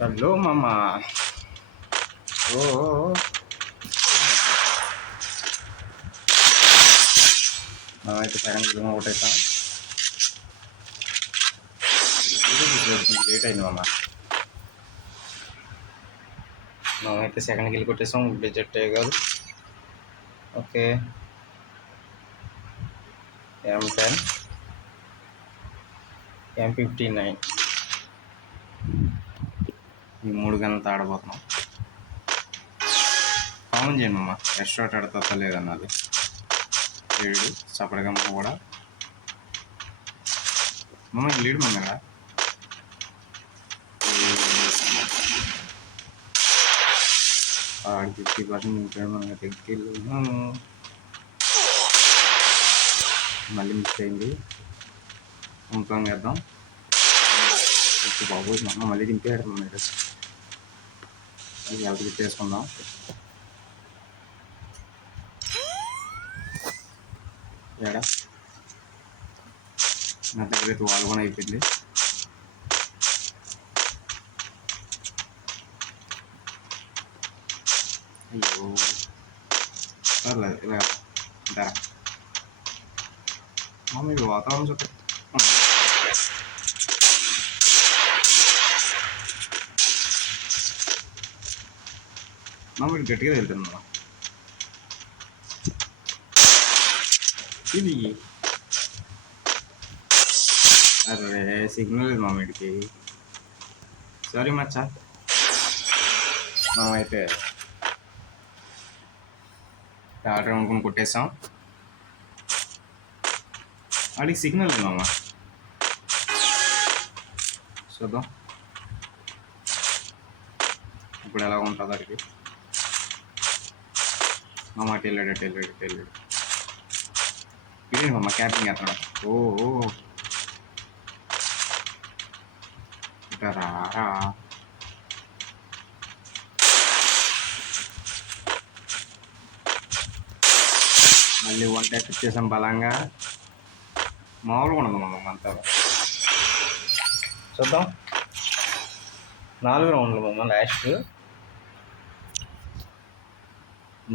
Hello మామ. ఓ మేమైతే second kilo ఒకటైతాం. Late అయింది మామ. మేమైతే సెకండ్ కిల్ కొట్టేసాం. బడ్జెట్ కాదు. ఓకే, M10 M59 ఈ 3 గంటలతో ఆడబోతున్నాం. కామన్ చేయండి అమ్మ. ఎక్స్ట్రా ఆడుతా లేదన్నది 7 సపరేట్గా కూడా మమ్మల్ని లీడ్ మమ్మీ కదా. 50% ఉంటాడు. మన దగ్గర మళ్ళీ మిస్ అయింది. ఇంప్లాన్ చేద్దాం. బాబు మమ్మ మళ్ళీ దింపాడు. మీరు అది తిప్పేసుకుందాం. ఏడా నా దగ్గర అయితే వాళ్ళు కూడా అయిపోయింది. అయ్యో పర్లేదు, ఇలా ధర మీరు వాతావరణం చూస్తే మీరు గట్టిగా వెళ్తున్నా. ఇది అరే సిగ్నల్ లేదు వీడికి. సారీ మచ్చా. అయితే ఆర్డర్ అనుకుని కొట్టేసాం. వాడికి సిగ్నల్ లేదు మామ. చూద్దాం ఇప్పుడు ఎలా ఉంటుంది వాడికి. మామ టెల్లాడు ఇది మామ క్యాపింగ్ ఎత్తడం. ఓ ఇట్లా రారా. మళ్ళీ 1 టెక్ ఇచ్చేసాం బలంగా. మామూలుగా ఉండదు మమ్మ అంతా. చూద్దాం 4 రౌండ్లు మమ్మ. లాస్ట్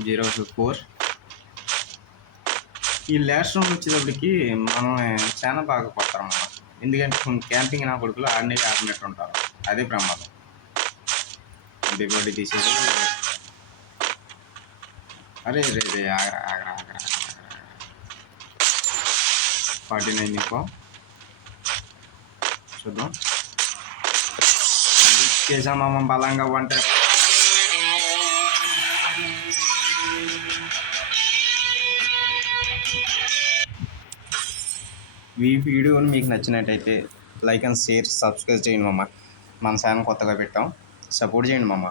0-4. ఈ లాస్ట్ రౌండ్ వచ్చేటప్పటికి మనల్ని చాలా బాగా కొడతారు అన్నమాట. ఎందుకంటే కొన్ని క్యాంపింగ్ నా కొడుకులు ఆడినట్టు ఉంటారు. అదే ప్రమాదం. దిగుబడి తీసేది. అరే రే రే ఆగరా 49 ఇంకో చూద్దాం. చేసామమ్మ బలంగా. 1 టెక్. ఈ వీడియోని మీకు నచ్చినట్టయితే లైక్ అండ్ షేర్, సబ్స్క్రైబ్ చేయండి మామ. మన ఛానల్ కొత్తగా పెట్టాం. సపోర్ట్ చేయండి మామ.